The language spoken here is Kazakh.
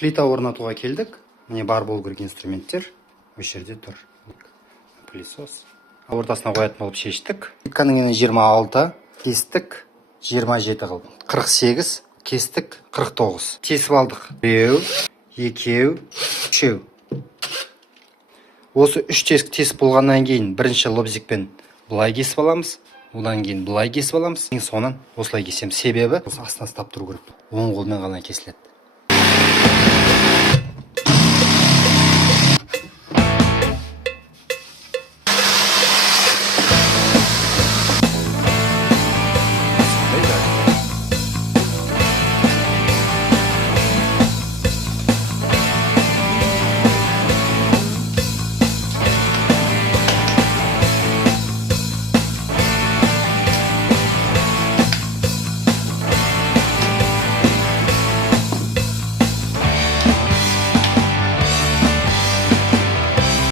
Плита орнатуға келдік. Міне бар болу керек инструменттер. Осы жерде тұр. Пылесос. Ортасына қоятын болып шештік. Плитканың ені 26, кестік 27 қылып. 48, кестік 49. Тесіп алдық. 1, 2, 3. Осы 3 тесік тесіп болғаннан кейін бірінші лобзикпен бұлай кесіп аламыз. Одан кейін бұлай кесіп аламыз. Ең соңынан осылай кесеміз. Себебі астына ұстап тұру керек. Оң қолмен ғана кесіледі.